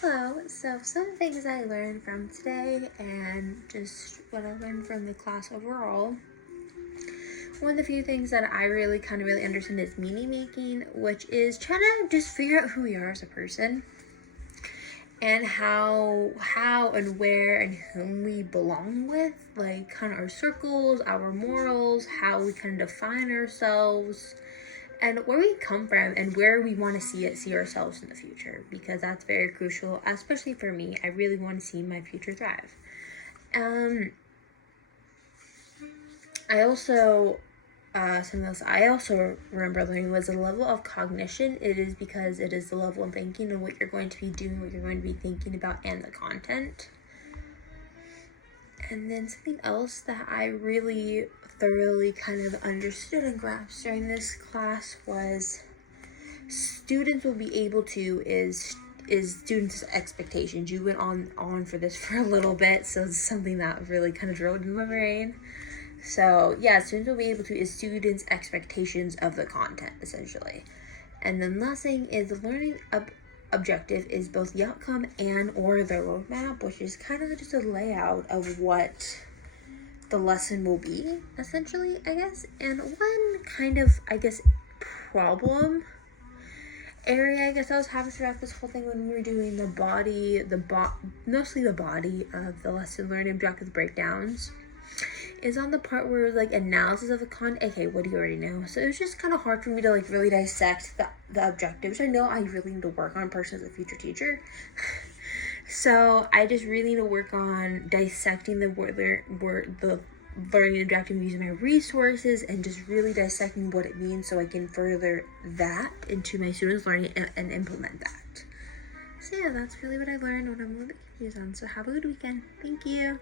Hello, so some things I learned from today and just what I learned from the class overall. One of the few things that I really understand is meaning making, which is trying to just figure out who we are as a person and how and where and whom we belong with, like kind of our circles, our morals, how we kind of define ourselves, and where we come from and where we want to see ourselves in the future, because that's very crucial, especially for me. I really want to see my future thrive. I also something else I also remember learning was the level of cognition. It is because it is the level of thinking and what you're going to be doing, what you're going to be thinking about, and the content. And then something else that I really thoroughly kind of understood and grasped during this class was students will be able to is students' expectations. You went on for this for a little bit, so it's something that really kind of drilled in my brain. So yeah, students will be able to is students' expectations of the content, essentially. And then last thing is the learning objective is both the outcome and or the roadmap, which is kind of just a layout of what the lesson will be, essentially, I guess. And one kind of, problem area, I was having throughout this whole thing when we were doing mostly the body of the lesson learning objective breakdowns, is on the part where it was like analysis of the content. Okay, what do you already know? So it was just kind of hard for me to like really dissect the objectives. I know I really need to work on person as a future teacher. So I just really need to work on dissecting the learning objective using my resources and just really dissecting what it means so I can further that into my students' learning and implement that. So yeah, that's really what I learned, what I'm a little bit confused on. So have a good weekend. Thank you.